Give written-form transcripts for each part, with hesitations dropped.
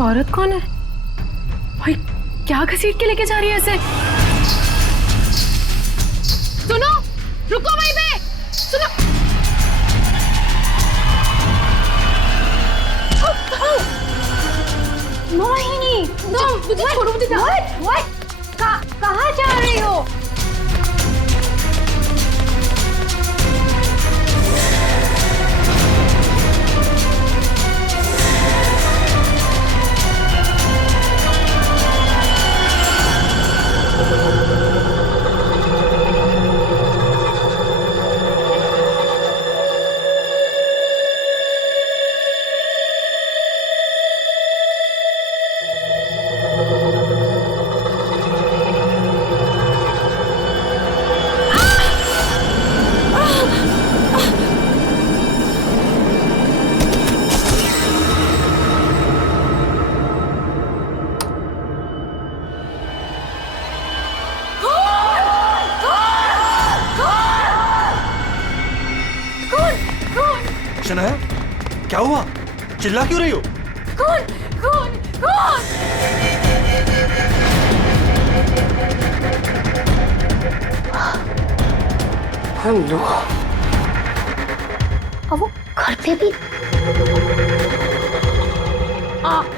औरत कौन है भाई? क्या घसीट के लेके जा रही है ऐसे? सुनो, रुको वहीं पे, सुनो। मोहिनी, मुझे छोड़ो, मुझे जाओ। कहाँ जा रही हो? शनाया, क्या हुआ? चिल्ला क्यों रही हो? कौन कौन कौन? हेलो। अब वो घर पे भी?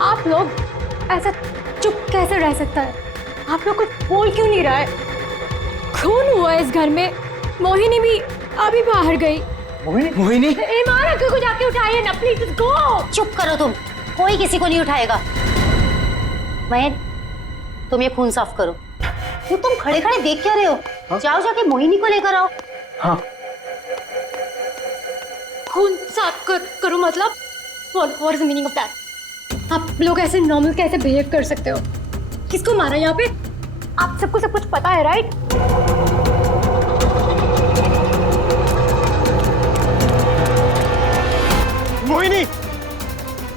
आप लोग ऐसा चुप कैसे रह सकता है? आप लोग कुछ बोल क्यों नहीं रहा है? खून हुआ इस घर में। मोहिनी भी अभी बाहर गई। मोहिनी? ईमान अंकल को जाके उठाइए ना प्लीज, गो। चुप करो तुम, कोई किसी को नहीं उठाएगा। मयन, तुम ये खून साफ करो। वो तुम खड़े खड़े देख क्या रहे हो? हाँ? जाओ जाके मोहिनी को लेकर आओ। हाँ। खून साफ करो मतलब? What is the meaning of that? आप लोग ऐसे नॉर्मल कैसे बिहेव कर सकते हो? किसको मारा यहाँ पे? आप सबको सब कुछ पता है, राइट? मोहिनी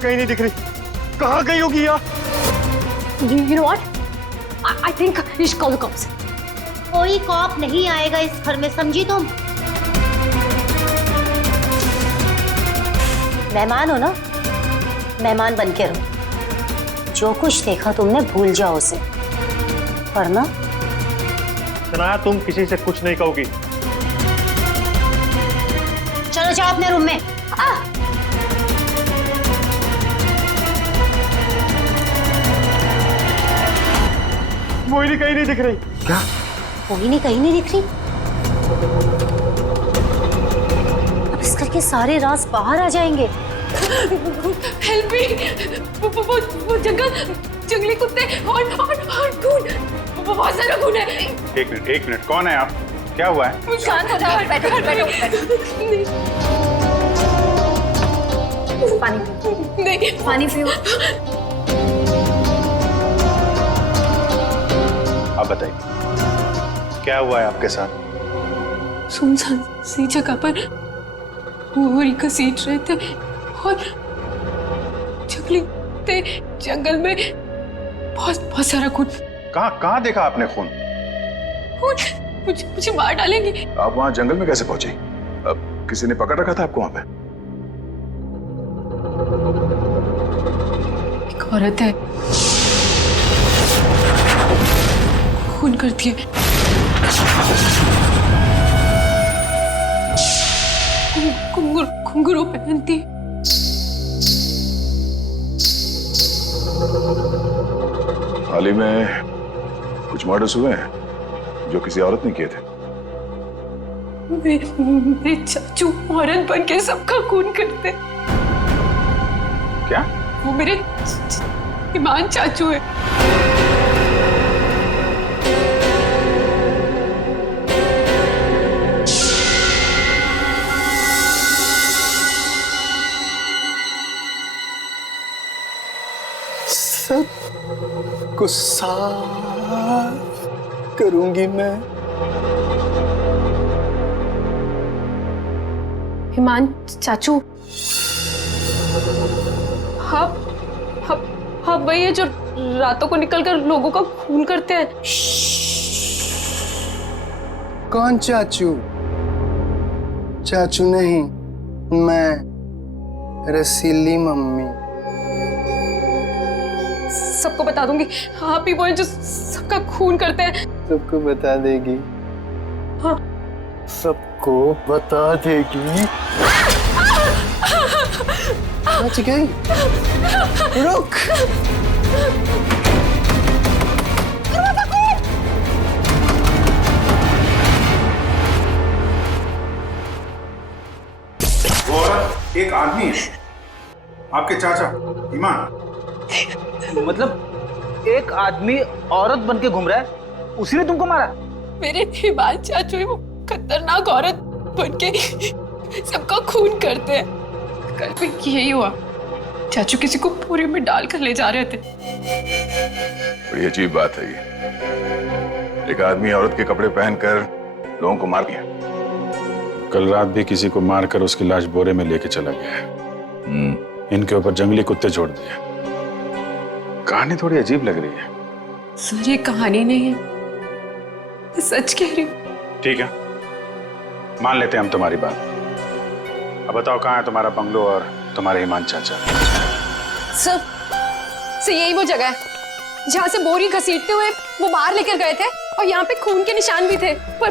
कहीं नहीं दिख रही। कहाँ गई होगी यार? You know what? I think you should call the cops. कोई कॉप नहीं आएगा इस घर में, समझी तुम? मेहमान हो ना, मेहमान बन के रहो। जो कुछ देखा तुमने भूल जाओ उसे, वरना शनाया, तुम किसी से कुछ नहीं कहोगी। चलो जाओ अपने रूम में। मोहिनी कहीं नहीं दिख रही। क्या? मोहिनी कहीं नहीं दिख रही? अब इस घर के सारे राज बाहर आ जाएंगे। हेल्प मी, वो जंगली कुत्ते और खून, वो बहुत सारा खून है। एक मिनट, कौन है आप? क्या हुआ है? शांत हो जाओ, बैठो। पानी नहीं, पानी पियो। आप बताइए, क्या हुआ है आपके साथ? सुनसान सी जगह पर बोरी घसीट रहे थे और जंगल में बहुत सारा खून। कहाँ देखा आपने खून? मुझे मार डालेंगे। आप वहाँ जंगल में कैसे पहुंचे? अब किसी ने पकड़ रखा था आपको वहाँ पे? एक औरत है, खून करती है। घुंघरू पहनती है। हाल ही में कुछ मर्डर्स हुए हैं जो किसी औरत ने किए थे। मेरे चाचू औरत बन के सबका खून करते। क्या? वो मेरे ईमान चाचू है। सब को साफ करूंगी मैं। ईमान चाचू, हाँ वही है जो रातों को निकलकर लोगों का खून करते हैं। कौन चाचू? चाचू नहीं, मैं रसीली मम्मी। सबको बता दूंगी। आप ही वो हैं जो सबका खून करते हैं। सबको बता देगी। हाँ। सबको बता देगी। बच गई। रुक। वो औरत एक आदमी है, आपके चाचा ईमान। मतलब एक आदमी औरत बन के घूम रहा है, उसी ने तुमको मारा? मेरे ईमान चाचू ही वो खतरनाक औरत बन के सबका खून करते हैं। कल भी यही हुआ, चाचू किसी को पूरी में डालकर ले जा रहे थे। बड़ी अजीब बात है ये। एक आदमी औरत के कपड़े पहनकर लोगों को मार दिया। कल रात भी किसी को मारकर उसकी लाश बोरे में लेके चला गया है। इनके ऊपर जंगली कुत्ते छोड़ दिए। कहानी थोड़ी अजीब लग रही है। सर ये कहानी नहीं है, मैं सच कह रही हूँ। ठीक है, मान लेते हैं हम तुम्हारी बात। अब बताओ कहाँ है तुम्हारा बंगलो और तुम्हारे ईमान चाचा? सर यही वो जगह है जहाँ से बोरी घसीटते हुए वो बाहर लेकर गए थे, और यहाँ पे खून के निशान भी थे। पर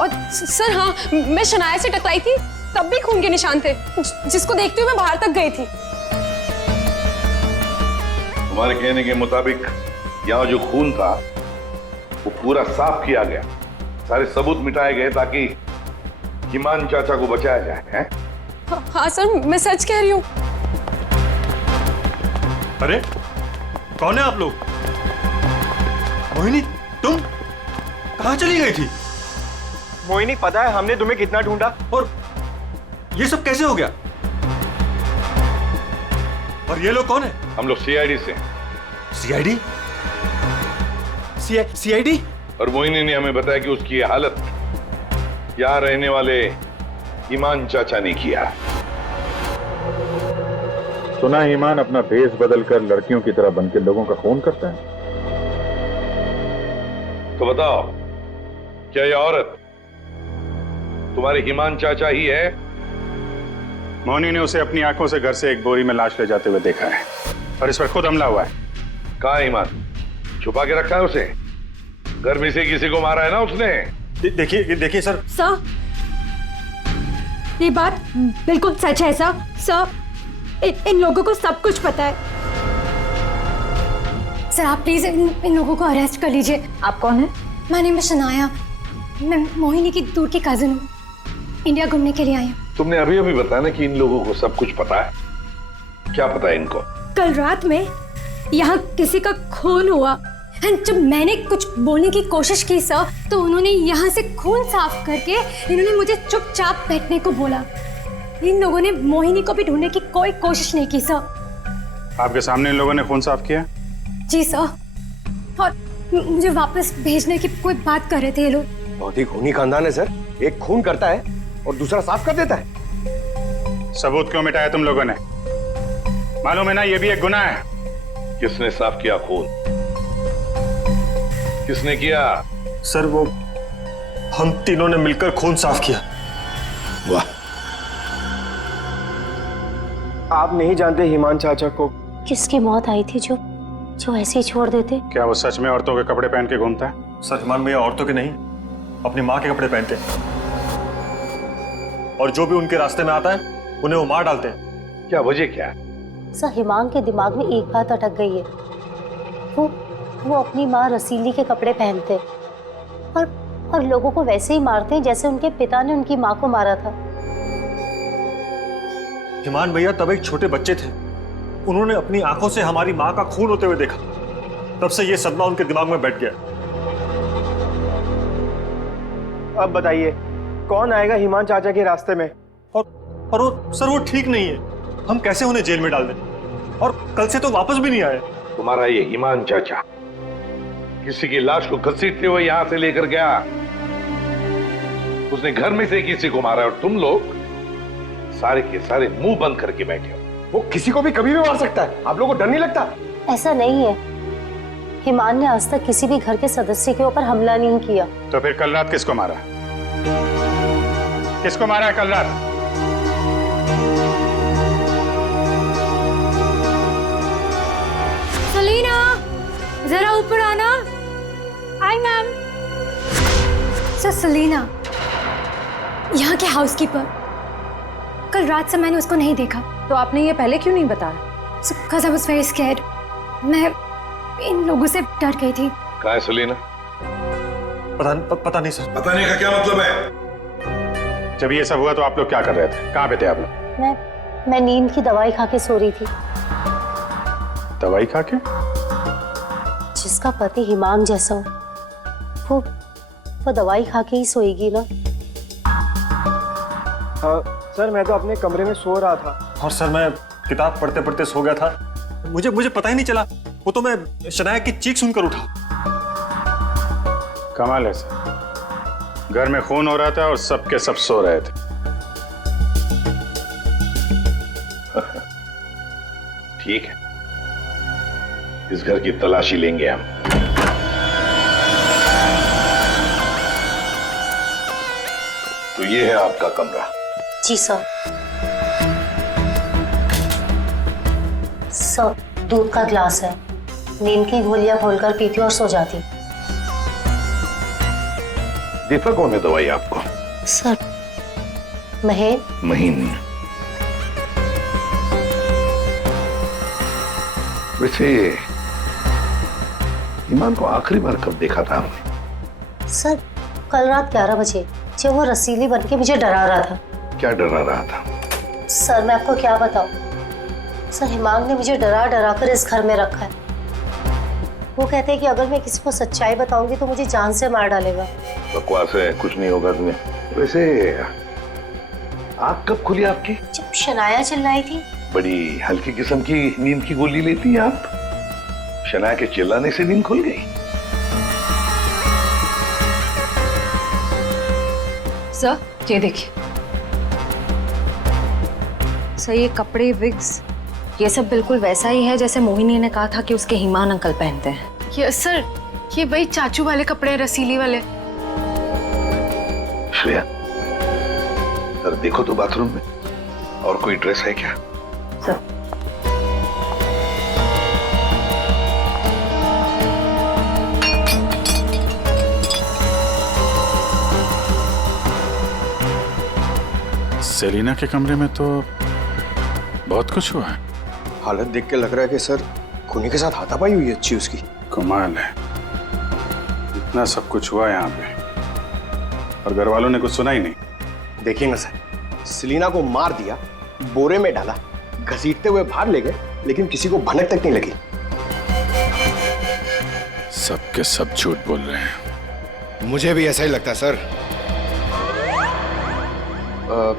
और सर हाँ, मैं शनाया से टकराई थी, तब भी खून के निशान थे, जिसको देखते हुए मैं बाहर तक गई थी। तुम्हारे कहने के मुताबिक यहाँ जो खून था वो पूरा साफ किया गया, सारे सबूत मिटाए गए ताकि ईमान चाचा को बचाया जाए, हैं? हाँ सर, मैं सच कह रही हूँ। अरे कौन है आप लोग? मोहिनी, तुम कहाँ चली गई थी? मोहिनी, पता है हमने तुम्हें कितना ढूंढा। और ये सब कैसे हो गया? और ये लोग कौन है? हम लोग सीआईडी से। सीआईडी? सीआईडी? और मोहिनी ने हमें बताया कि उसकी ये हालत यहाँ रहने वाले ईमान चाचा ने किया। सुना ईमान अपना भेष बदलकर लड़कियों की तरह बनकर लोगों का खून करता है। तो बताओ, क्या ये औरत तुम्हारे ईमान चाचा ही है? मोहिनी ने उसे अपनी आंखों से घर से एक बोरी में लाश ले जाते हुए देखा है, और इस पर खुद हमला हुआ है। कहाँ है ईमान? छुपा के रखा है उसे? घर में से किसी को मारा है ना उसने? देखिए सर। सर, ये बात बिल्कुल सच है सर। सर, इन लोगों को सब कुछ पता है। सर आप प्लीज इन लोगों को अरेस्ट कर लीजिए। आप कौन है? माय नेम इज शनाया, मैं मोहिनी की दूर की कजिन हूँ, इंडिया घूमने के लिए आई हूँ। तुमने अभी अभी बताया ना कि इन लोगों को सब कुछ पता है। क्या पता है इनको? कल रात में यहाँ किसी का खून हुआ, जब मैंने कुछ बोलने की कोशिश की सर, तो उन्होंने यहाँ से खून साफ करके इन्होंने मुझे चुपचाप बैठने को बोला। इन लोगों ने मोहिनी को भी ढूंढने की कोई कोशिश नहीं की सर। आपके सामने इन लोगों ने खून साफ किया? जी सर, और मुझे वापस भेजने की कोई बात कर रहे थे ये लोग। बहुत ही खूनी खानदान है सर। एक खून करता है और दूसरा साफ कर देता है। सबूत क्यों मिटाया तुम लोगों ने? मालूम है ना ये भी एक गुनाह है। किसने साफ किया खून? किसने किया? सर वो हम तीनों ने मिलकर खून साफ किया। वाह, आप नहीं जानते ईमान चाचा को किसकी मौत आई थी जो ऐसे ही छोड़ देते? क्या वो सच में औरतों के कपड़े पहन के घूमता है? सर, ईमान भैया औरतों के नहीं, अपनी माँ के कपड़े पहनते हैं, और जो भी उनके रास्ते में आता है उन्हें वो मार डालते हैं। क्या वजह क्या है? सर, हिमांग के दिमाग में एक बात अटक गई है। वो अपनी माँ रसीली के कपड़े पहनते और लोगों को वैसे ही मारते हैं जैसे उनके पिता ने उनकी माँ को मारा था। ईमान भैया तब एक छोटे बच्चे थे, उन्होंने अपनी आंखों से हमारी माँ का खून होते हुए देखा, तब से ये सदमा उनके दिमाग में बैठ गया। अब बताइए कौन आएगा ईमान चाचा के रास्ते में? और वो सर वो ठीक नहीं है, हम कैसे उन्हें जेल में डाल दें? और कल से तो वापस भी नहीं आए। तुम्हारा ये ईमान चाचा किसी की लाश को घसीटते हुए यहां से लेकर गया, उसने घर में से किसी को मारा, और तुम लोग सारे के सारे मुंह बंद करके बैठे हो। वो किसी को भी कभी भी मार सकता है, आप लोगों को डर नहीं लगता? ऐसा नहीं है, हिमान ने आज तक किसी भी घर के सदस्य के ऊपर हमला नहीं किया। तो फिर कल रात किसको मारा? किसको मारा है कल रात? Hi ma'am. सर सेलिना, यहाँ के हाउसकीपर, कल रात से मैंने उसको नहीं देखा। तो आपने ये पहले क्यों नहीं बताया? Because I was very scared. मैं इन लोगों से डर गई थी। कहाँ है सलीना? पता नहीं सर। पता नहीं का क्या मतलब है? जब ये सब हुआ तो आप लोग क्या कर रहे थे? कहाँ पे थे आप लोग? मैं नींद की दवाई खा के सो रही थी। दवाई खा के? जिसका पति हिमांग जैसा हो वो दवाई खा के ही सोएगी ना। सर मैं तो अपने कमरे में सो रहा था। और सर मैं किताब पढ़ते पढ़ते सो गया था। मुझे पता ही नहीं चला। वो तो मैं शनाया की चीख सुनकर उठा। कमाल है सर, घर में खून हो रहा था और सबके सब सो रहे थे। ठीक है, इस घर की तलाशी लेंगे हम। तो ये है आपका कमरा। जी सर। सर दूध का ग्लास है, नींद की गोलियां खोलकर पीती और सो जाती। देता कौन है दवाई आपको? सर महीन। वैसे ईमान को आखिरी बार कब देखा था आपने? सर कल रात 11 बजे, जब वो रसीली बन के मुझे डरा रहा था। क्या डरा रहा था? सर मैं आपको क्या बताऊं, सर हिमांग ने मुझे डरा डरा कर इस घर में रखा है। वो कहते हैं कि अगर मैं किसी को सच्चाई बताऊंगी तो मुझे जान से मार डालेगा। बकवास है, कुछ नहीं होगा तुम्हें। वैसे आँख कब खुली आपकी? जब शनाया चिल्लाई थी। बड़ी हल्की किस्म की नींद की गोली लेती हैं आप। शनाया के चिल्लाने से नींद खुल गई? सर ये देखिए सर, ये कपड़े, विग्स, ये सब बिल्कुल वैसा ही है जैसे मोहिनी ने कहा था कि उसके हिमान अंकल पहनते हैं। यस सर, ये वही चाचू वाले कपड़े, रसीली वाले। श्रेया सर देखो तो बाथरूम में और कोई ड्रेस है क्या? सर सेलिना के कमरे में तो बहुत कुछ हुआ है। हालत देख के लग रहा है कि सर खूनी के साथ हाथापाई हुई अच्छी उसकी। कमाल है, इतना सब कुछ हुआ यहाँ पे और घर वालों ने कुछ सुना ही नहीं। देखिए ना सर, सेलिना को मार दिया, बोरे में डाला, घसीटते हुए बाहर ले गए, लेकिन किसी को भनक तक नहीं लगी। सबके सब झूठ बोल रहे हैं। मुझे भी ऐसा ही लगता है सर।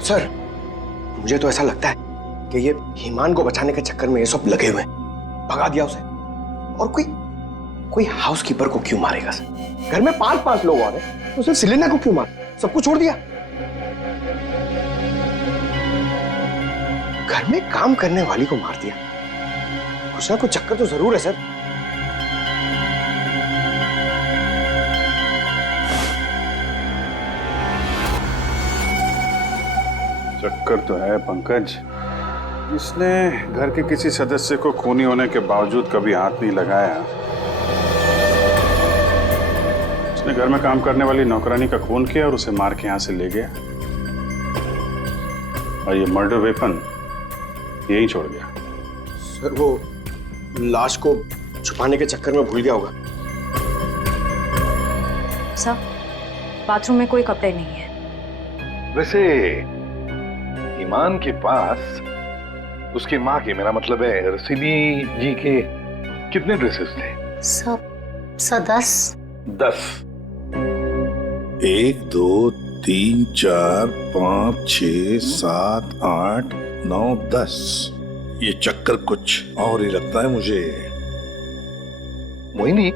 सर मुझे तो ऐसा लगता है कि ये हिमान को बचाने के चक्कर में ये सब लगे हुए हैं। भगा दिया उसे। और कोई हाउसकीपर को क्यों मारेगा सर? घर में 5-5 लोग और हैं, तो सिर्फ सेलिना को क्यों मार? सबको छोड़ दिया। घर में काम करने वाली को मार दिया। कुछ ना कुछ चक्कर तो जरूर है सर। चक्कर तो है पंकज। इसने घर के किसी सदस्य को खूनी होने के बावजूद कभी हाथ नहीं लगाया। उसने घर में काम करने वाली नौकरानी का खून किया और उसे मार के यहां से ले गया और ये मर्डर वेपन यहीं छोड़ गया। सर वो लाश को छुपाने के चक्कर में भूल गया होगा। सर बाथरूम में कोई कपड़े नहीं है। वैसे ईमान के पास उसकी माँ के, मेरा मतलब है रसीली जी के, कितने ड्रेसेस थे? सब 10। 10? 1 2 3 4 5 6 7 8 9 10। ये चक्कर कुछ और ही लगता है मुझे। मोहिनी,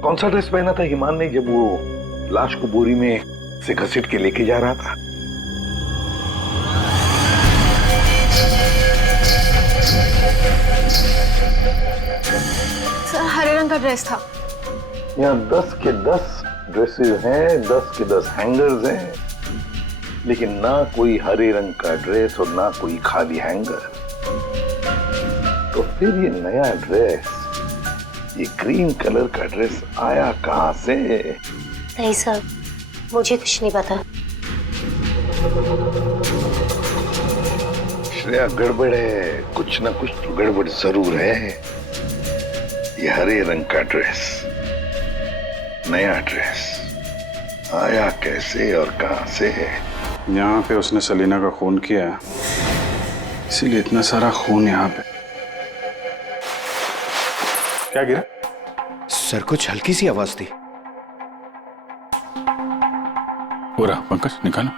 कौन सा ड्रेस पहना था ईमान ने जब वो लाश को बोरी में से घसीट के लेके जा रहा था? सर हरे रंग का ड्रेस था। यहाँ 10 के 10 ड्रेसेस हैं, 10 के 10 हैंगर्स हैं, लेकिन ना कोई हरे रंग का ड्रेस और ना कोई खाली हैंगर। तो फिर ये नया ड्रेस ये ग्रीन कलर का ड्रेस आया कहां से? नहीं सर, मुझे कुछ नहीं पता। श्रेया, गड़बड़ है, कुछ ना कुछ तो गड़बड़ जरूर है। ये हरे रंग का ड्रेस, नया ड्रेस, आया कैसे और कहां से है? यहाँ पे उसने सलीना का खून किया है, इसीलिए इतना सारा खून यहाँ पे। क्या गिरा? सर, कुछ हल्की सी आवाज थी। पूरा पंकज निकालो।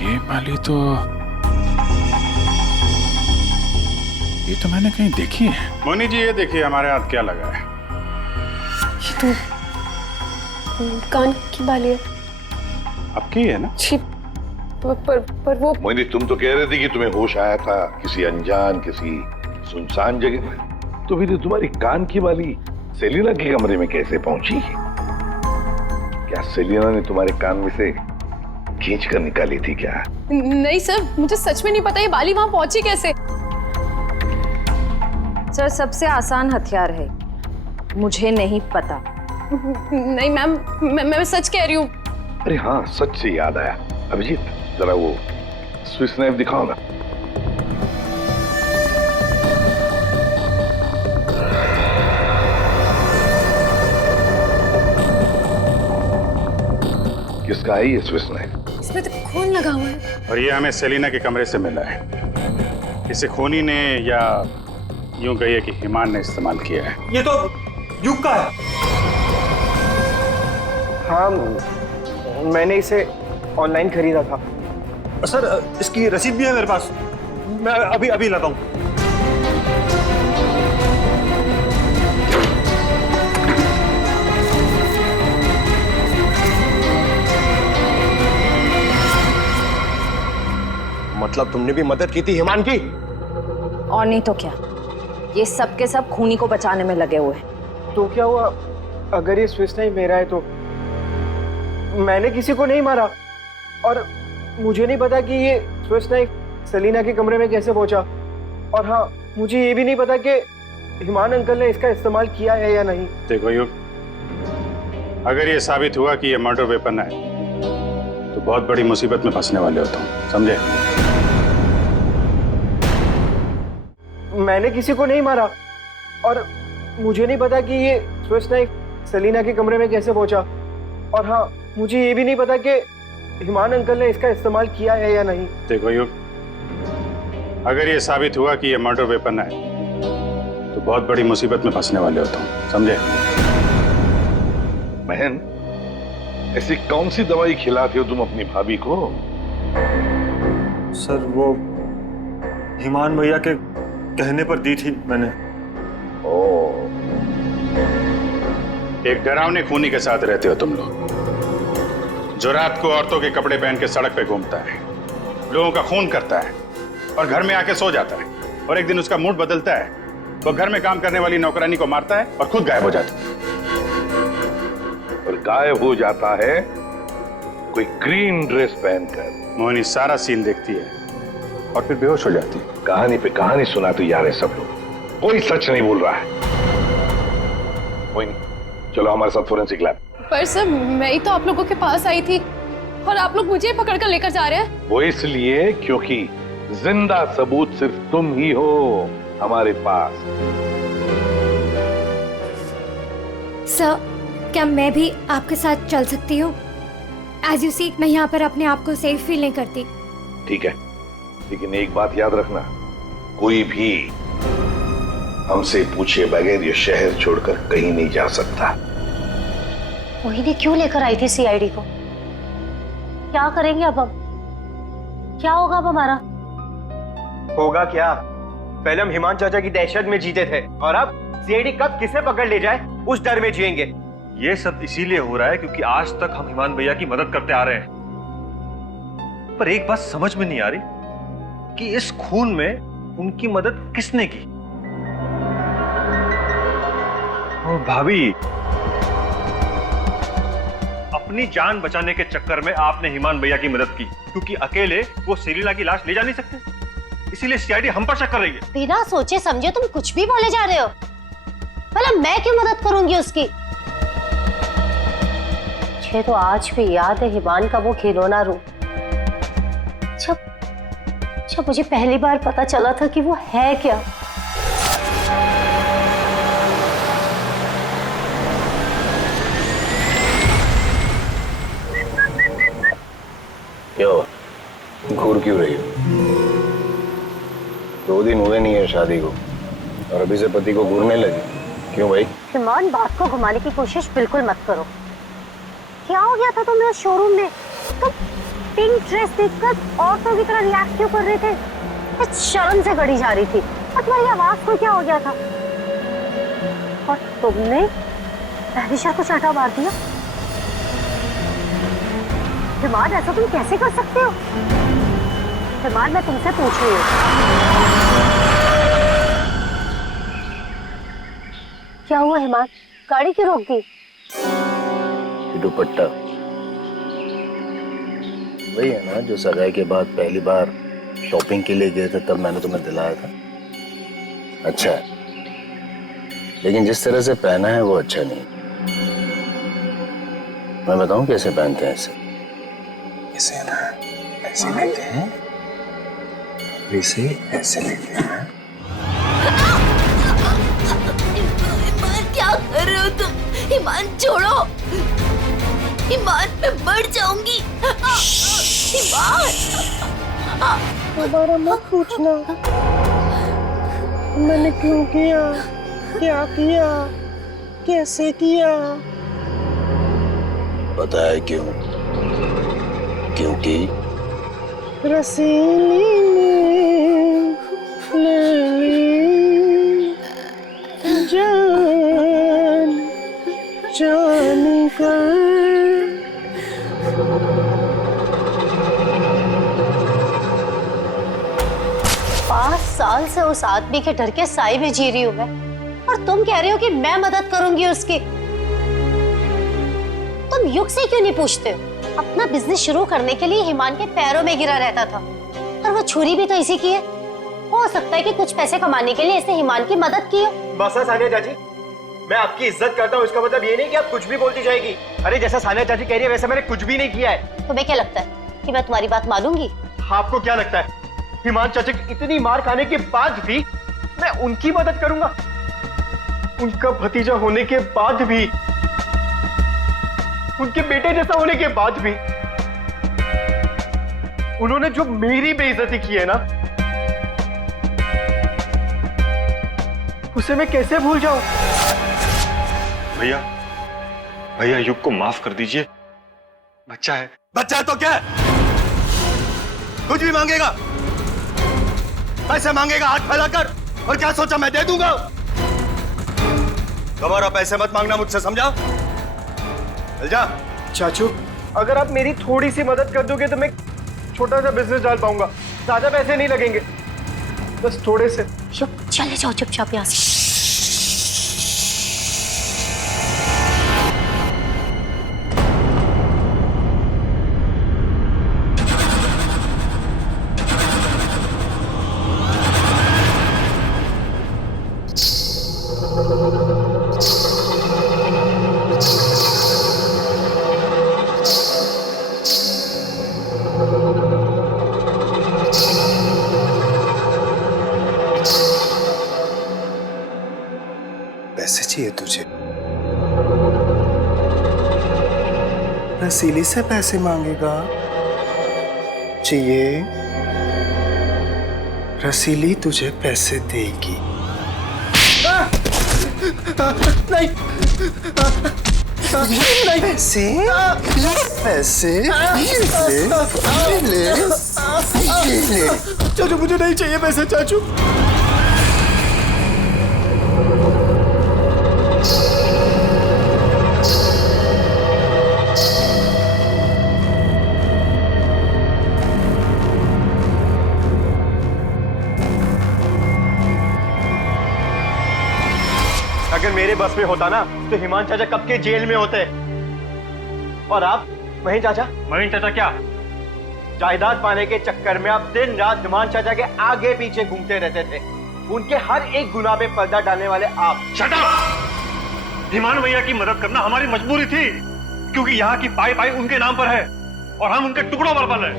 ये वाली तो मैंने कहीं देखी है। मोनी जी, ये देखिए हमारे हाथ क्या लगा है। ये तो कान की बाली है। आपकी है ना? जी, पर वो मोहिनी, तुम तो कह रहे थे कि तुम्हें होश आया था किसी अनजान, किसी सुनसान जगह में, तो फिर तुम्हारी कान की बाली सेलिना के कमरे में कैसे पहुंची? क्या सेलिना ने तुम्हारे कान में से खींच कर निकाली थी क्या? नहीं सर, मुझे सच में नहीं पता ये बाली वहां पहुंची कैसे। सर, सबसे आसान हथियार है, मुझे नहीं पता। नहीं मैम, मैं सच कह रही हूँ। अरे हाँ, सच से याद आया। अभिजीत, जरा वो स्विस नाइफ दिखाओ ना। किसका है ये स्विस नाइफ? इसमें तो खून लगा हुआ है। और ये हमें सेलिना के कमरे से मिला है। इसे खूनी ने, या यूं कहिए कि हिमान ने इस्तेमाल किया है। ये तो युग का है। हाँ, मैंने इसे ऑनलाइन खरीदा था। सर, इसकी रसीद भी है मेरे पास, मैं अभी लाता हूँ। मतलब तुमने भी मदद की थी हिमान की? और नहीं तो क्या, ये सब के सब खूनी को बचाने में लगे हुए हैं। तो क्या हुआ अगर ये स्विस नाइफ मेरा है? तो मैंने किसी को नहीं मारा, और मुझे नहीं पता कि ये स्विस नाइफ सलीना के कमरे में कैसे पहुंचा। और हाँ, मुझे ये भी नहीं पता कि हिमान अंकल ने इसका इस्तेमाल किया है या नहीं। देखो युग, अगर ये साबित हुआ कि ये मर्डर वेपन है तो बहुत बड़ी मुसीबत में फंसने वाले हो तुम, समझे? मैंने किसी को नहीं मारा, और मुझे नहीं पता कि ये स्विस नाइफ सलीना के कमरे में कैसे पहुंचा। और हाँ, मुझे ये भी नहीं पता कि हिमान अंकल ने इसका इस्तेमाल किया है या नहीं। देखो युग, अगर ये साबित हुआ कि ये मर्डर वेपन है तो बहुत बड़ी मुसीबत में फंसने वाले हो तुम, समझे? बहन, ऐसी कौन सी दवाई खिलाते हो तुम अपनी भाभी को? सर, वो हिमान भैया के कहने पर दी थी मैंने। ओह, एक डरावने खूनी के साथ रहते हो तुम लोग, जो रात को औरतों के कपड़े पहन के सड़क पे घूमता है, लोगों का खून करता है और घर में आके सो जाता है, और एक दिन उसका मूड बदलता है, वो घर में काम करने वाली नौकरानी को मारता है और खुद गायब हो जाता है। और गायब हो जाता है कोई ग्रीन ड्रेस पहनकर। मोहिनी सारा सीन देखती है और फिर बेहोश हो जाती है। कहानी पे कहानी सुनाते जा रहे सब लोग, कोई सच नहीं बोल रहा है। मोहिनी, चलो हमारे साथ फोरेंसिक लैब। पर सर, मैं ही तो आप लोगों के पास आई थी और आप लोग मुझे पकड़ कर लेकर जा रहे हैं। वो इसलिए क्योंकि जिंदा सबूत सिर्फ तुम ही हो हमारे पास। सर, क्या मैं भी आपके साथ चल सकती हूँ? एज यू सी, मैं यहाँ पर अपने आप को सेफ फील नहीं करती। ठीक है, लेकिन एक बात याद रखना, कोई भी हमसे पूछे बगैर ये शहर छोड़कर कहीं नहीं जा सकता। मोहिनी क्यों लेकर आई थी सीआईडी को? क्या करेंगे अब हम? क्या होगा अब हमारा? होगा क्या? पहले हम हिमान चाचा की दहशत में जीते थे, और अब सीआईडी कब किसे पकड़ ले जाए उस डर में जिएंगे। ये सब इसीलिए हो रहा है क्योंकि आज तक हम हिमान भैया की मदद करते आ रहे हैं। पर एक बात समझ में नहीं आ रही कि इस खून में उनकी मदद किसने की। भाभी, अब अपनी जान बचाने के चक्कर में आपने हिमान भैया की मदद की, क्योंकि अकेले वो सेलिना की लाश ले जा नहीं सकते, इसीलिए सीआईडी हम पर शक कर रही है। बिना सोचे समझे तुम कुछ भी बोले जा रहे हो। भला मैं क्यों मदद करूंगी उसकी? मुझे तो आज भी याद है हिमान का वो खिलौना रूप, जब मुझे पहली बार पता चला था कि वो है क्या। क्या हुआ? घूर क्यों रही हो? 2 दिन हुए नहीं है शादी को और अभी से पति को घूरने लगी, क्यों भाई? हिमान, बात को घुमाने की कोशिश बिल्कुल मत करो। क्या हो गया था तुम्हें उस शोरूम में? तुम पिंक ड्रेस देखकर औरतों की तरह रिएक्ट क्यों कर रहे थे? इस शर्म से गड़ी जा रही थी और तुम्हारी आवाज को क्या हो गया था? और तुमने पहले को चाटा मार दिया। हिमान, ऐसा तुम कैसे कर सकते हो? हिमान, मैं तुमसे पूछ रही हूँ। क्या हुआ हिमान? गाड़ी क्यों रोक दी? दुपट्टा वही है ना जो सगाई के बाद पहली बार शॉपिंग के लिए गए थे, तब मैंने तुम्हें दिलाया था। अच्छा है, लेकिन जिस तरह से पहना है वो अच्छा नहीं। मैं बताऊं कैसे पहनते हैं इसे? इसे ना ऐसे लेते हैं, इसे ऐसे लेते हैं। ईमान, क्या कर रहे हो तुम? ईमान छोड़ो, ईमान मैं मर जाऊंगी। ईमान, दोबारा मत पूछना मैंने क्यों किया, क्या किया, कैसे किया। पता है क्यों? क्योंकि रसीली ले जान जान कर। 5 साल से उस आदमी के डर के साए में जी रही हूँ मैं, और तुम कह रहे हो कि मैं मदद करूंगी उसकी। तुम युग से क्यों नहीं पूछते हो? अपना बिजनेस शुरू करने के लिए हिमान के पैरों में गिरा रहता था, और वो छुरी भी तो इसी की है। हो सकता है कि कुछ पैसे कमाने के लिए इसने हिमान की मदद की हो। बस है सानिया चाची, मैं आपकी इज्जत करता हूँ, इसका मतलब ये नहीं कि आप कुछ भी बोलती जाएगी। अरे जैसा सानिया चाची कह रही है वैसे मैंने कुछ भी नहीं किया है। तुम्हें क्या लगता है कि मैं तुम्हारी बात मानूंगी? आपको क्या लगता है हिमान चाचा की इतनी मार खाने के बाद भी मैं उनकी मदद करूंगा? उनका भतीजा होने के बाद भी, उनके बेटे जैसा होने के बाद भी उन्होंने जो मेरी बेइज्जती की है ना, उसे मैं कैसे भूल जाऊं? भैया, भैया युग को माफ कर दीजिए, बच्चा है। बच्चा है तो क्या है? कुछ भी मांगेगा, पैसे मांगेगा हाथ फैलाकर, और क्या सोचा मैं दे दूंगा? दोबारा पैसे मत मांगना मुझसे, समझा? चल जा। चाचू, अगर आप मेरी थोड़ी सी मदद कर दोगे तो मैं छोटा सा बिजनेस डाल पाऊंगा। ज्यादा पैसे नहीं लगेंगे, बस थोड़े से। चले जाओ चुपचाप यहाँ से। पैसे चाहिए तुझे? रसीली से पैसे मांगेगा? चाहिए? रसीली तुझे पैसे देगी। नहीं, नहीं। पैसे, पैसे ले, ले। चाचू मुझे नहीं चाहिए पैसे चाचू। अगर मेरे बस में होता ना तो हिमान चाचा कब के जेल में होते। और आप महीन चाचा? महीन चाचा क्या? जायदाद पाने के चक्कर में आप दिन रात हिमान चाचा के आगे पीछे घूमते रहते थे। उनके हर एक गुनाह पे पर्दा डालने वाले आप। Shut up! हिमान भैया की मदद करना हमारी मजबूरी थी, क्योंकि यहाँ की पाई पाई उनके नाम पर है और हम उनके टुकड़ों पर पल हैं।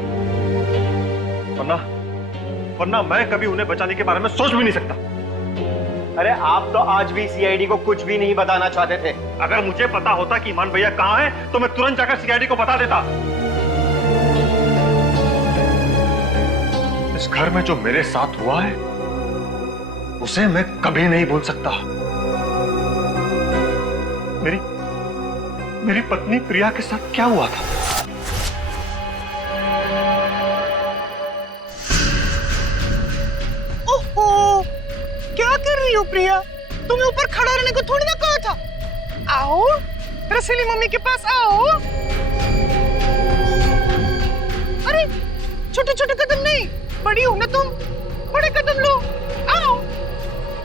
वरना मैं कभी उन्हें बचाने के बारे में सोच भी नहीं सकता। अरे आप तो आज भी सीआईडी को कुछ भी नहीं बताना चाहते थे। अगर मुझे पता होता कि ईमान भैया कहाँ है तो मैं तुरंत जाकर सीआईडी को बता देता। इस घर में जो मेरे साथ हुआ है उसे मैं कभी नहीं भूल सकता। मेरी पत्नी प्रिया के साथ क्या हुआ था? ओहो, क्या कर रही हो प्रिया? तुम्हें ऊपर खड़ा रहने को थोड़ी ना कहा था। आओ, रसीली मम्मी के पास आओ। अरे छोटे छोटे कदम नहीं, बड़ी हो ना तुम, बड़े कदम लो। आओ,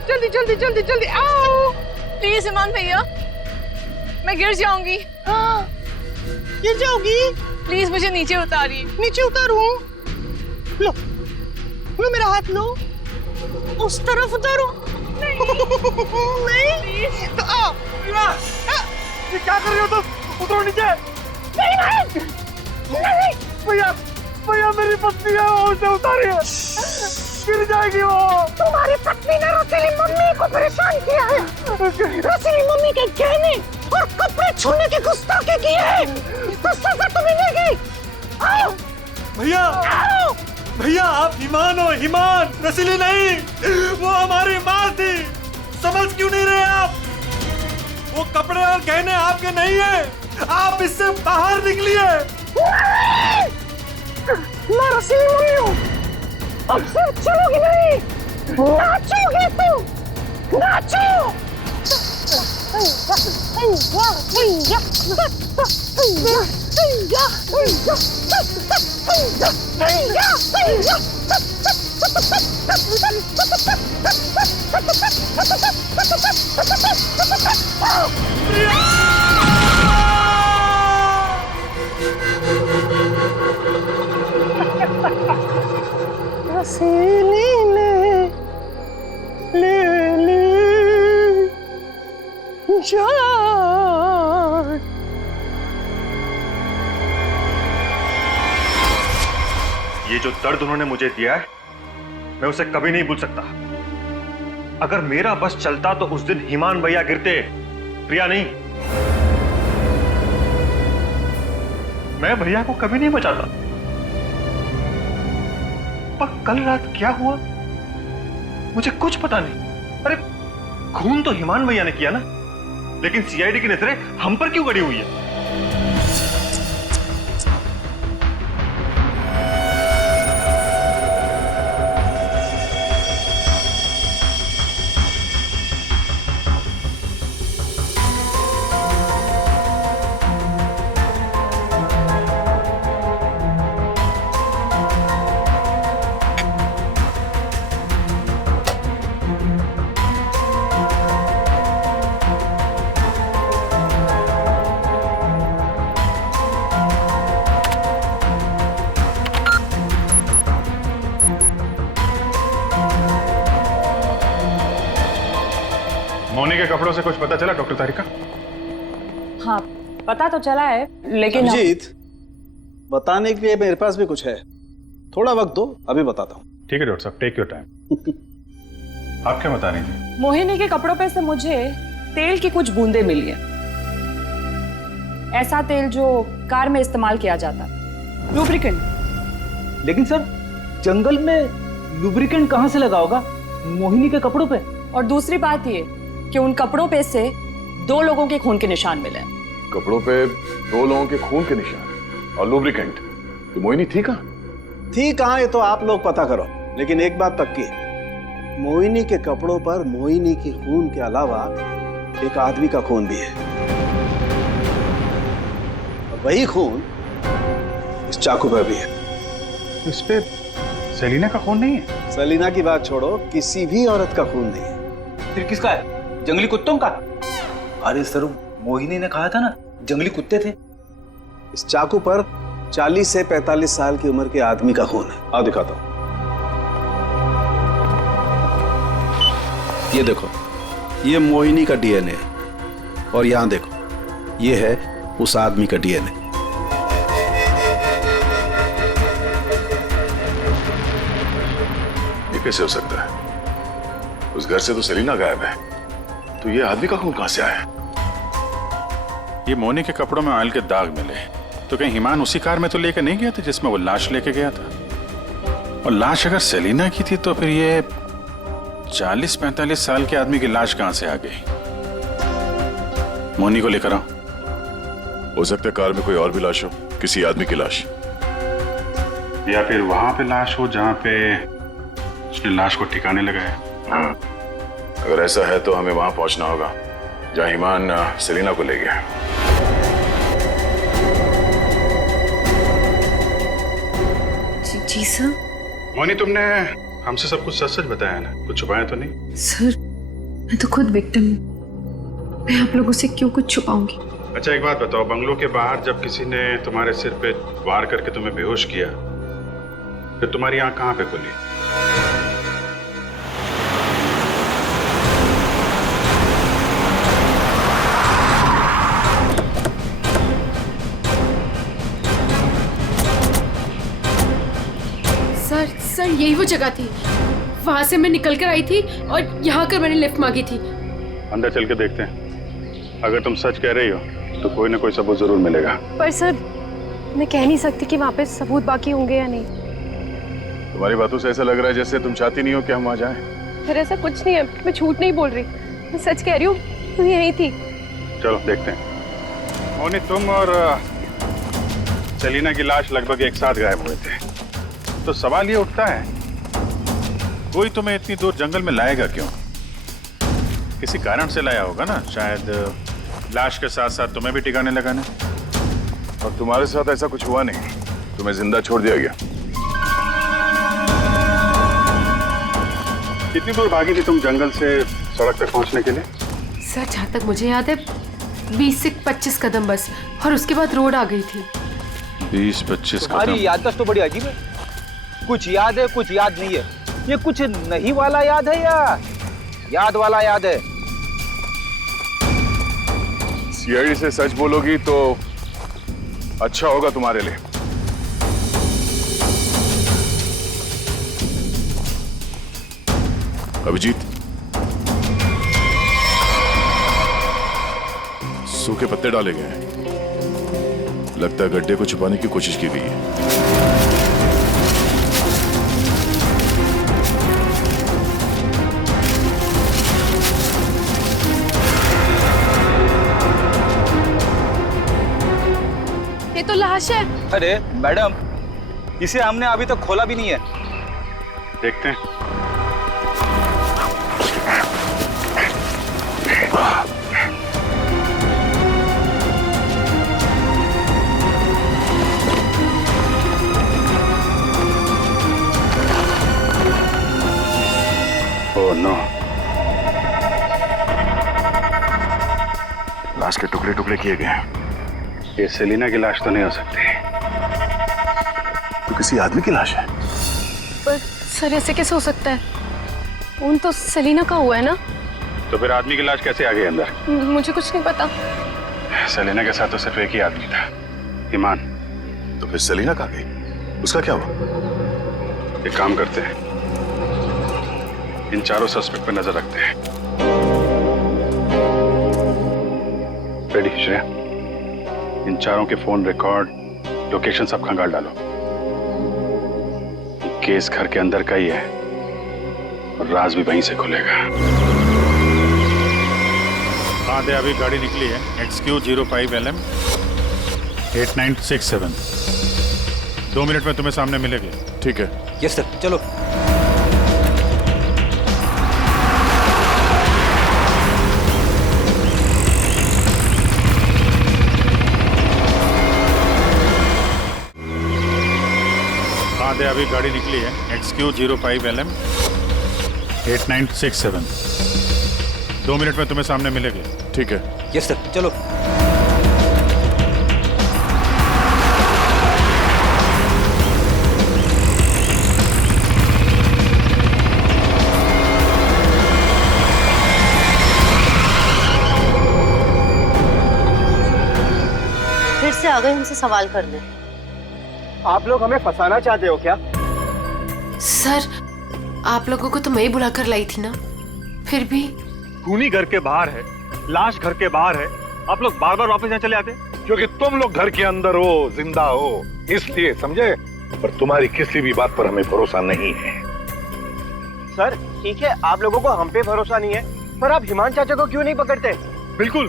जल्दी जल्दी जल्दी जल्दी आओ। प्लीज ईमान भैया, मैं गिर जाऊंगी। हाँ, गिर जाओगी? प्लीज मुझे नीचे उतारिए। नीचे उतारूं? लो, लो मेरा हाथ लो, उस तरफ उतारो। नहीं, तो आओ। ये क्या कर रही हो तुम? उतरो नीचे। नहीं, भैया भैया मेरी पत्नी है, वो उसे उतारिए, गिर जाएगी वो। तुम्हारी पत्नी ने रसीली मम्मी को परेशान किया है। रसीली मम्मी के गहने और कपड़े छूने की गुस्ताखी की है, तो सजा तो मिलेगी। आओ भैया, आओ। भैया आप ईमान हो, ईमान, रसीली नहीं। वो हमारी माँ थी, समझ क्यों नहीं रहे आप? वो कपड़े और गहने आपके नहीं है, आप इससे बाहर निकलिए। मैं रसीली मम्मी हूँ, अब सिर्फ चलोगी नहीं, नाचोगे तुम, नाचो। रसीली ने ले ली जान। ये जो दर्द उन्होंने मुझे दिया है मैं उसे कभी नहीं भूल सकता। अगर मेरा बस चलता तो उस दिन ईमान भैया गिरते, प्रिया नहीं। मैं भैया को कभी नहीं बचाता। पर कल रात क्या हुआ मुझे कुछ पता नहीं। अरे खून तो ईमान भैया ने किया ना, लेकिन सीआईडी की नजरें हम पर क्यों गड़ी हुई है? मोनी के कपड़ों से कुछ पता चला डॉक्टर तारिका? हाँ, पता तो चला है, लेकिन अभिजीत, बताने के लिए मेरे पास भी कुछ है, थोड़ा वक्त दो, अभी बताता हूँ। ठीक है डॉक्टर साहब, टेक योर टाइम। आप क्या बता रही थी? मोहिनी के कपड़ों पे से मुझे तेल की कुछ बूंदें मिली है। ऐसा तेल जो कार में इस्तेमाल किया जाता है, लुब्रिकेंट। लेकिन सर, जंगल में लुब्रिकेंट कहाँ से लगा होगा मोहिनी के कपड़ों पे? और दूसरी बात ये कि उन कपड़ों पे से 2 लोगों के खून के निशान मिले। कपड़ों पे 2 लोगों के खून के निशान और लुब्रिकेंट। तो मोहिनी थी कहाँ? थी कहाँ ये तो आप लोग पता करो, लेकिन एक बात पक्की है, मोहिनी के कपड़ों पर मोहिनी के खून के अलावा एक आदमी का खून भी है। और वही खून इस चाकू पर भी है। इस पे सेलिना का खून नहीं है? सेलिना की बात छोड़ो, किसी भी औरत का खून नहीं है। फिर किसका है? जंगली कुत्तों का? अरे सर, मोहिनी ने कहा था ना जंगली कुत्ते थे। इस चाकू पर 40 से 45 साल की उम्र के आदमी का खून है। आओ दिखाता हूं। ये देखो, ये मोहिनी का डीएनए है और यहां देखो, ये है उस आदमी का डीएनए। ये कैसे हो सकता है? उस घर से तो सेलिना गायब है, तो ये आदमी का खून कहां से आया? ये मोनी के कपड़ों में ऑयल के दाग मिले, तो कहीं हिमान उसी कार में तो लेकर नहीं गया था जिसमें वो लाश लेके गया था? और लाश अगर सेलिना की थी तो फिर ये 40-45 साल के आदमी की लाश कहां से आ गई? मोनी को लेकर आओ। हो सकता है कार में कोई और भी लाश हो, किसी आदमी की लाश, या फिर वहां पे लाश हो जहां पे उसने लाश को ठिकाने लगाया। हाँ, अगर ऐसा है तो हमें वहां पहुंचना होगा जहां हिमान सेलिना को ले गया। जी सर। मोनी, तुमने हमसे सब कुछ सच सच बताया ना, कुछ छुपाया तो नहीं? सर, मैं तो खुद विक्टिम हूँ, मैं आप लोगों से क्यों कुछ छुपाऊंगी? अच्छा एक बात बताओ, बंगलों के बाहर जब किसी ने तुम्हारे सिर पे वार करके तुम्हें बेहोश किया, फिर तुम्हारी आंख कहां पे खुली? सर यही वो जगह थी, वहां से मैं निकल कर आई थी और यहाँ कर मैंने लिफ्ट मांगी थी। अंदर चल के देखते हैं, अगर तुम सच कह रही हो तो कोई ना कोई सबूत जरूर मिलेगा। पर सर, मैं कह नहीं सकती कि वहाँ पे सबूत बाकी होंगे या नहीं। तुम्हारी बातों से ऐसा लग रहा है जैसे तुम चाहती नहीं हो कि हम वहां जाएं। सर ऐसा कुछ नहीं है, मैं झूठ नहीं बोल रही, मैं सच कह रही हूँ, तुम यही थी। चलो देखते हैं। मोनी, तुम और सेलिना की लाश लगभग एक साथ गायब हुए थे, तो सवाल ये उठता है, कोई तुम्हें इतनी दूर जंगल में लाएगा क्यों? किसी कारण से लाया होगा ना, शायद लाश के साथ साथ तुम्हें भी ठिकाने लगाने। और तुम्हारे साथ ऐसा कुछ हुआ नहीं, तुम्हें जिंदा छोड़ दिया गया। कितनी दूर भागी थी तुम जंगल से सड़क तक पहुंचने के लिए? सर जहाँ तक मुझे याद है 20 से 25 कदम बस, और उसके बाद रोड आ गई थी। 20-25 कदम? तुम्हारी याददाश्त तो बड़ी अजीब है, कुछ याद है कुछ याद नहीं है। ये कुछ नहीं वाला याद है या याद वाला याद है? सीआईडी से सच बोलोगी तो अच्छा होगा तुम्हारे लिए। अभिजीत, सूखे पत्ते डाले गए हैं, लगता है गड्ढे को छुपाने की कोशिश की गई है। ये तो लाश है। अरे मैडम, इसे हमने अभी तक खोला भी नहीं है। देखते हैं। ओह नो, लाश के टुकड़े टुकड़े किए गए हैं। ये सेलिना की लाश तो नहीं हो सकती, तो किसी आदमी की लाश है। पर सर ऐसे कैसे हो सकता है? खून तो सेलिना का हुआ है ना? तो फिर आदमी की लाश कैसे आ गई अंदर? मुझे कुछ नहीं पता। सेलिना के साथ तो सिर्फ एक ही आदमी था, ईमान। तो फिर सेलिना कहाँ गई? उसका क्या हुआ? एक काम करते हैं, इन चारों सस्पेक्ट पर नजर रखते हैं। रेडी श्रेया, इन चारों के फोन रिकॉर्ड, लोकेशन सब खंगाल डालो। केस घर के अंदर का ही है और राज भी वहीं से खुलेगा। हाँ दे, अभी गाड़ी निकली है, XQ05LM 8967। 2 मिनट में तुम्हें सामने मिलेगी। ठीक है। यस सर, चलो। अभी गाड़ी निकली है, XQ05LM 8967। 2 मिनट में तुम्हें सामने मिलेगी। ठीक है। यस सर, चलो। फिर से आ गए हमसे सवाल करने। आप लोग हमें फंसाना चाहते हो क्या? सर, आप लोगों को तो मैं ही बुलाकर लाई थी ना, फिर भी। खूनी घर के बाहर है, लाश घर के बाहर है, आप लोग बार बार वापस यहाँ चले आते? क्योंकि तुम लोग घर के अंदर हो, जिंदा हो, इसलिए, समझे? पर तुम्हारी किसी भी बात पर हमें भरोसा नहीं है। सर ठीक है, आप लोगों को हम पे भरोसा नहीं है, पर आप हिमान चाचा को क्यों नहीं पकड़ते? बिल्कुल,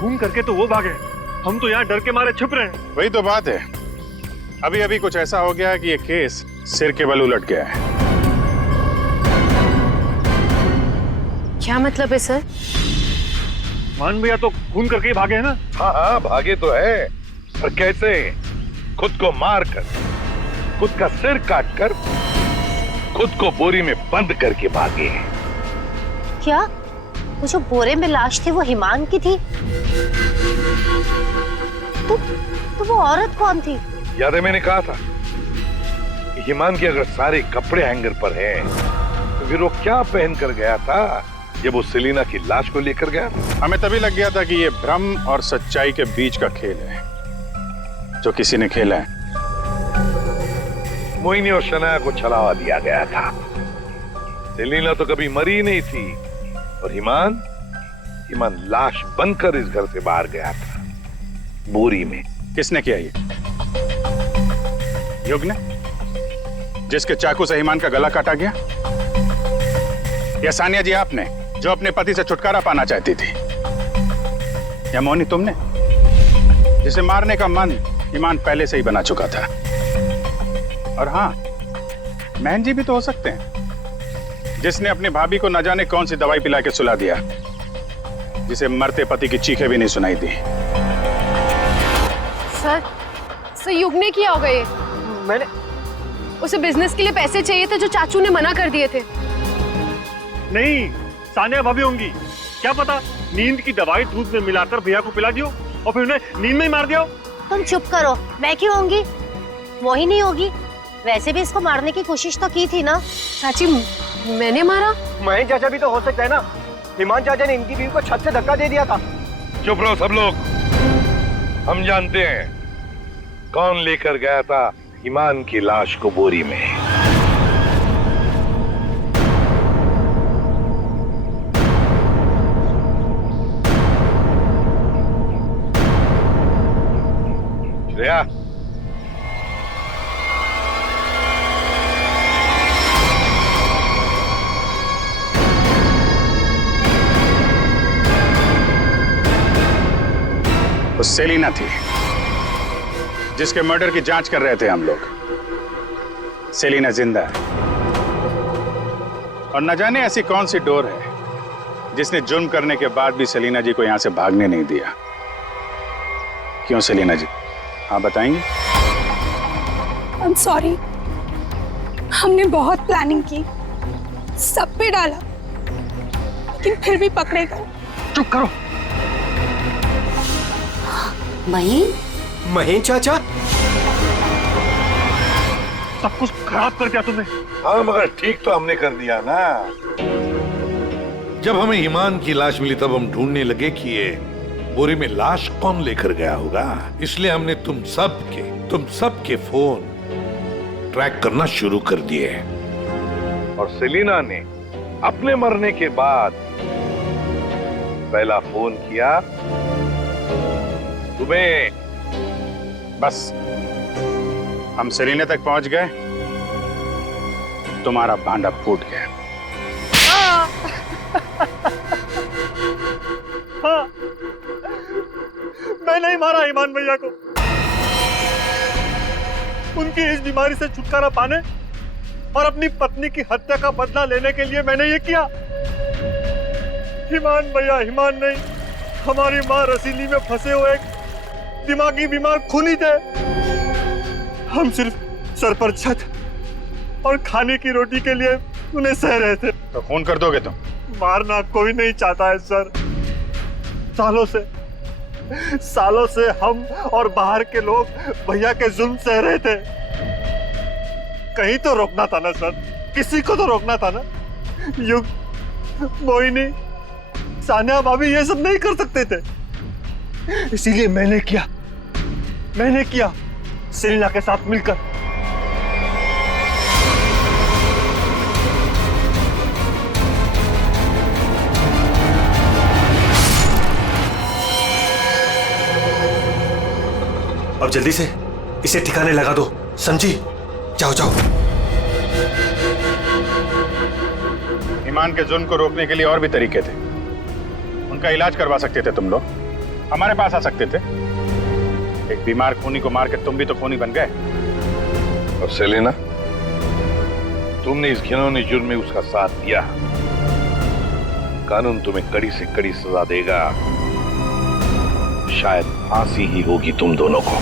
खून करके तो वो भागे, हम तो यहाँ डर के मारे छुप रहे हैं। वही तो बात है, अभी अभी कुछ ऐसा हो गया कि ये केस सिर के बल उलट गया है। क्या मतलब है सर? मान भैया तो खून करके ही भागे है ना? हाँ हाँ, भागे तो है, पर कैसे? खुद को मार कर, खुद का सिर काट कर, खुद को बोरी में बंद करके भागे। क्या वो जो बोरे में लाश थी वो हिमान की थी? तो वो औरत कौन थी? याद है मैंने कहा था कि हिमान के अगर सारे कपड़े हैंगर पर हैं, तो फिर वो क्या पहन कर गया था जब वो सेलिना की लाश को लेकर गया? हमें तभी लग गया था कि ये भ्रम और सच्चाई के बीच का खेल है जो किसी ने खेला है। मोहिनी और शनाया को छलावा दिया गया था। सेलिना तो कभी मरी नहीं थी, और हिमान लाश बनकर इस घर से बाहर गया था, बोरी में। किसने किया ये? युग ने, जिसके चाकू से हिमान का गला काटा गया? या सानिया जी आपने, जो अपने पति से छुटकारा पाना चाहती थी? या मोहिनी तुमने, जिसे मारने का मन हिमान पहले से ही बना चुका था? और हाँ, महन जी भी तो हो सकते हैं, जिसने अपनी भाभी को न जाने कौन सी दवाई पिला के सुला दिया, जिसे मरते पति की चीखें भी नहीं सुनाई दी। सर युग ने किया होगा ये। मैंने उसे बिजनेस के लिए पैसे चाहिए थे जो चाचू ने मना कर दिए थे। नहीं, सानिया भाभी होंगी, क्या पता नींद की दवाई दूध में मिलाकर भैया को पिला दियो और फिर उन्हें नींद में ही मार दिया। तुम चुप करो, मैं क्यों होंगी? मोहिनी होगी। वैसे भी इसको मारने की कोशिश तो की थी ना। चाची, मैंने मारा? महेश चाचा भी तो हो सकता है ना, हिमान चाचा ने इनकी बीवी को छत से धक्का दे दिया था। चुप रहो सब लोग, हम जानते हैं कौन लेकर गया था हिमान की लाश को बोरी में। श्रेया, वो सेलिना थी जिसके मर्डर की जांच कर रहे थे हम लोग। सेलिना जिंदा है, और न जाने ऐसी कौन सी डोर है जिसने जुर्म करने के बाद भी सेलिना जी को यहां से भागने नहीं दिया। क्यों सेलिना जी, आप बताएंगे? I'm sorry, हमने बहुत प्लानिंग की, सब पे डाला, लेकिन फिर भी पकड़े गए। चुप करो। महेश चाचा, सब कुछ खराब कर दिया तुमने। हाँ, मगर ठीक तो हमने कर दिया ना। जब हमें हिमान की लाश मिली तब हम ढूंढने लगे कि ये बोरी में लाश कौन लेकर गया होगा, इसलिए हमने तुम सबके फोन ट्रैक करना शुरू कर दिए। और सेलिना ने अपने मरने के बाद पहला फोन किया तुम्हें। बस हम सेलिना तक पहुंच गए, तुम्हारा भांडा फूट गया। हाँ, मैं नहीं मारा ईमान भैया को। उनकी इस बीमारी से छुटकारा पाने और अपनी पत्नी की हत्या का बदला लेने के लिए मैंने ये किया। ईमान भैया ईमान नहीं, हमारी माँ रसीली में फंसे हुए एक दिमागी बीमार खूनी थे। हम सिर्फ सर पर छत और खाने की रोटी के लिए उन्हें सह रहे थे। तो खून कर दोगे तुम? मारना कोई नहीं चाहता है सर। सालों से हम और बाहर के लोग भैया के जुल्म सह रहे थे। कहीं तो रोकना था ना सर, किसी को तो रोकना था ना। युग, मोहिनी, सानिया भाभी ये सब नहीं कर सकते थे, इसीलिए मैंने किया। मैंने किया सेलिना के साथ मिलकर। अब जल्दी से इसे ठिकाने लगा दो, समझी? जाओ जाओ। ईमान के जुल्म को रोकने के लिए और भी तरीके थे। उनका इलाज करवा सकते थे तुम लोग, हमारे पास आ सकते थे। एक बीमार खूनी को मार के तुम भी तो खूनी बन गए। और सेलिना, तुमने इस घिनौने जुर्म में उसका साथ दिया। कानून तुम्हें कड़ी से कड़ी सजा देगा, शायद फांसी ही होगी तुम दोनों को।